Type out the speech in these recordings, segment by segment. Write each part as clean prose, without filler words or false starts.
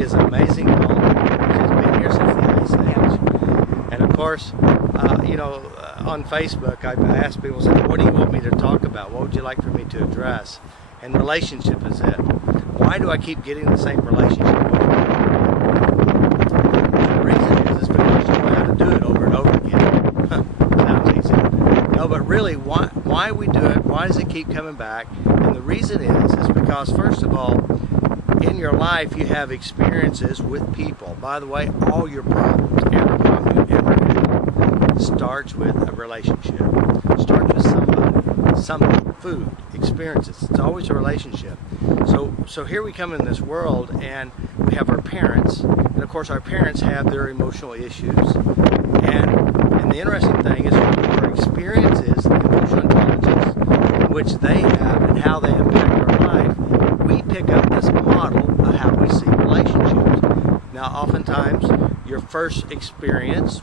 is amazing home. She's been here since the Ice Age. And of course, on Facebook, I asked people, what do you want me to talk about? What would you like for me to address? And relationship is it. Why do I keep getting the same relationship? The reason is because you know how to do it over and over again. Sounds easy. No, but really, why we do it, why does it keep coming back? And the reason is because, first of all, in your life you have experiences with people. By the way, all your problems, every problem you ever have, starts with a relationship. Starts with somebody, something, food, experiences. It's always a relationship. So here we come in this world, and we have our parents, and of course our parents have their emotional issues. And the interesting thing is our experiences, the emotional intelligence which they have and how they impact our life, we pick up this model of how we see relationships. Now, oftentimes, your first experience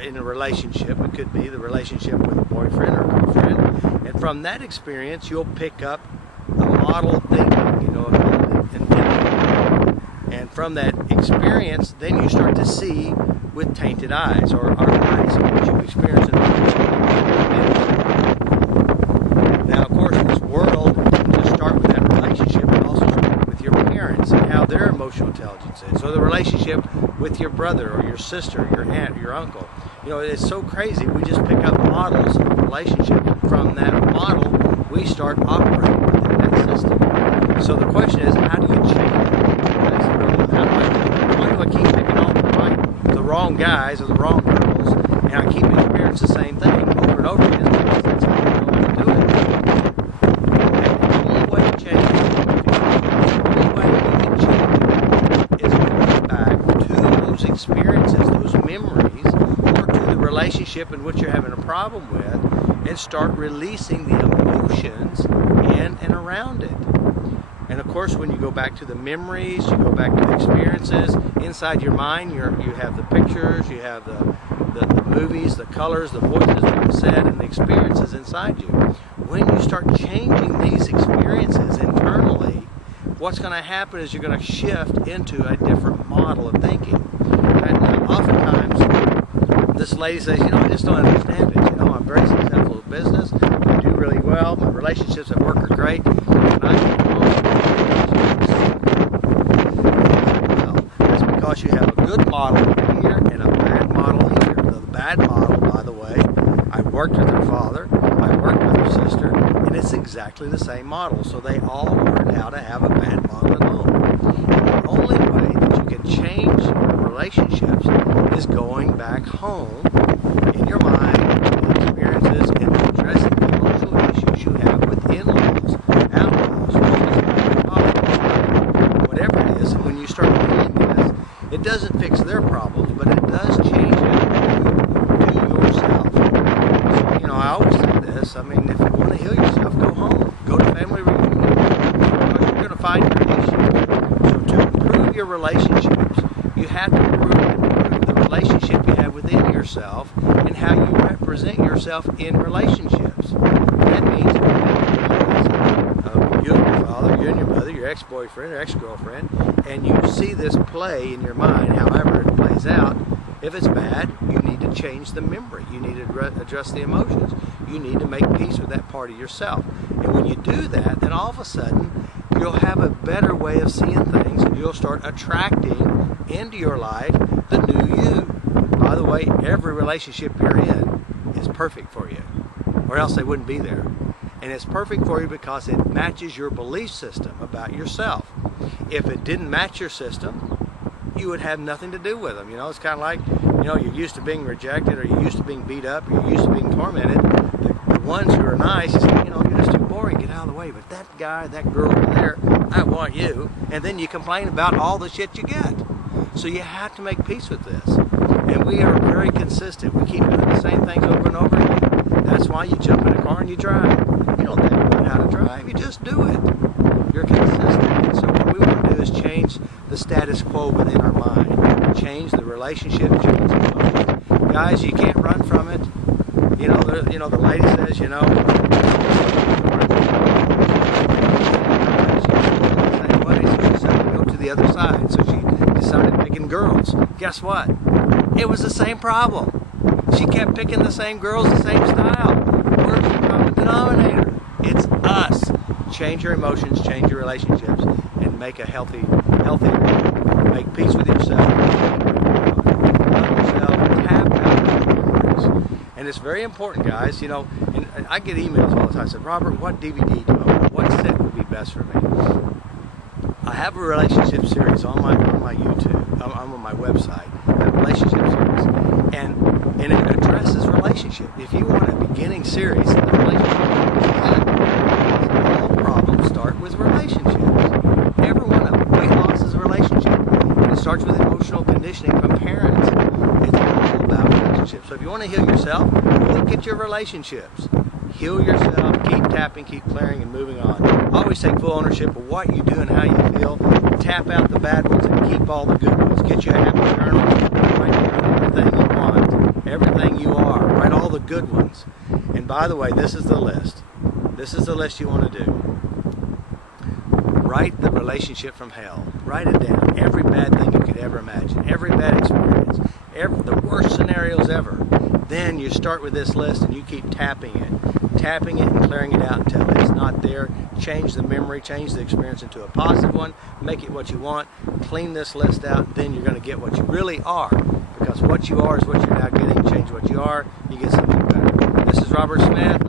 in a relationship, it could be the relationship with a boyfriend or girlfriend, and from that experience, you'll pick up a model of thinking, and from that experience, then you start to see with tainted eyes, or our eyes, what you experience in the relationship. Now, of course, this world didn't just start with that relationship, it also started with your parents and how their emotional intelligence is. So the relationship with your brother or your sister, your aunt, your uncle. It's so crazy. We just pick up models of relationship, and from that model, we start operating within that system. So the question is, how do you change it? Why do I keep picking on the wrong guys or the wrong girls, and I keep experiencing the same thing over and over again? Because that's how I know how to do it. And the only way to change it, the only way you can change it is going back to those experiences, those memories, or to the relationship in which you're having a problem with, and start releasing the emotions in and around it. And of course, when you go back to the memories, you go back to the experiences, inside your mind, you have the pictures, you have the movies, the colors, the voices that were said, and the experiences inside you. When you start changing these experiences internally, what's going to happen is you're going to shift into a different model of thinking. And oftentimes, this lady says, I just don't understand it. I'm very successful in business, I do really well, my relationships at work are great, and that's because you have a good model here and a bad model here. The bad model, by the way, I worked with her father, I worked with her sister, and it's exactly the same model. So they all learned how to have a bad model at home. The only way that you can change relationships is going back home in your mind, the experiences, and addressing the emotional issues you have with in-laws, outlaws, whatever it is. And when you start doing this, it doesn't fix their problems, but it does change how you do yourself. So, I always say this, if you want to heal yourself, go home. Go to family reunion. Because you're going to find your issues. So to improve your relationships, you have to improve the relationship you have within yourself and how you represent yourself in relationships. That means you and your father, you and your mother, your ex-boyfriend or ex-girlfriend, and you see this play in your mind, however it plays out. If it's bad, you need to change the memory. You need to address the emotions. You need to make peace with that part of yourself. And when you do that, then all of a sudden, you'll have a better way of seeing things, and you'll start attracting into your life the new you. By the way, every relationship you're in is perfect for you, or else they wouldn't be there. And it's perfect for you because it matches your belief system about yourself. If it didn't match your system, you would have nothing to do with them. It's kind of like, you're used to being rejected, or you're used to being beat up, or you're used to being tormented. The ones who are nice, you say, you're just too boring, get out of the way. But that guy, that girl over there, I want you. And then you complain about all the shit you get. So you have to make peace with this. And we are very consistent. We keep doing the same things over and over again. That's why you jump in a car and you drive. You don't think about how to drive, you just do it. You're consistent. And so what we want to do is change the status quo within our mind. Change the relationship, change the emotions. Guys, you can't run from it. The lady says, go to the other side. So she decided picking girls. Guess what? It was the same problem. She kept picking the same girls, the same style. Where's the common denominator? It's us. Change your emotions, change your relationships, and make a healthier. Make peace with yourself. Love yourself. Tap out your memories. And it's very important, guys. You know, and I get emails all the time. I said, Robert, what DVD do I want? What set would be best for me? I have a relationship series on my YouTube. I'm on my website. A relationship series, and it addresses relationship. If you want a beginning series, the relationship, all problems start with relationships. Every one of them. Weight loss is a relationship. It starts with emotional conditioning from parents. It's all about relationships. So if you want to heal yourself, look at your relationships. Heal yourself, keep tapping, keep clearing, and moving on. Always take full ownership of what you do and how you feel. Tap out the bad ones and keep all the good ones. Get you a happy journal. Write down everything you want, everything you are. Write all the good ones. And by the way, this is the list. This is the list you want to do. Write the relationship from hell. Write it down. Every bad thing you could ever imagine. Every bad experience. The worst scenarios ever. Then you start with this list and you keep tapping it and clearing it out until it's not there. Change the memory, change the experience into a positive one, make it what you want, clean this list out, then you're going to get what you really are. Because what you are is what you're now getting. Change what you are, you get something better. This is Robert Smith.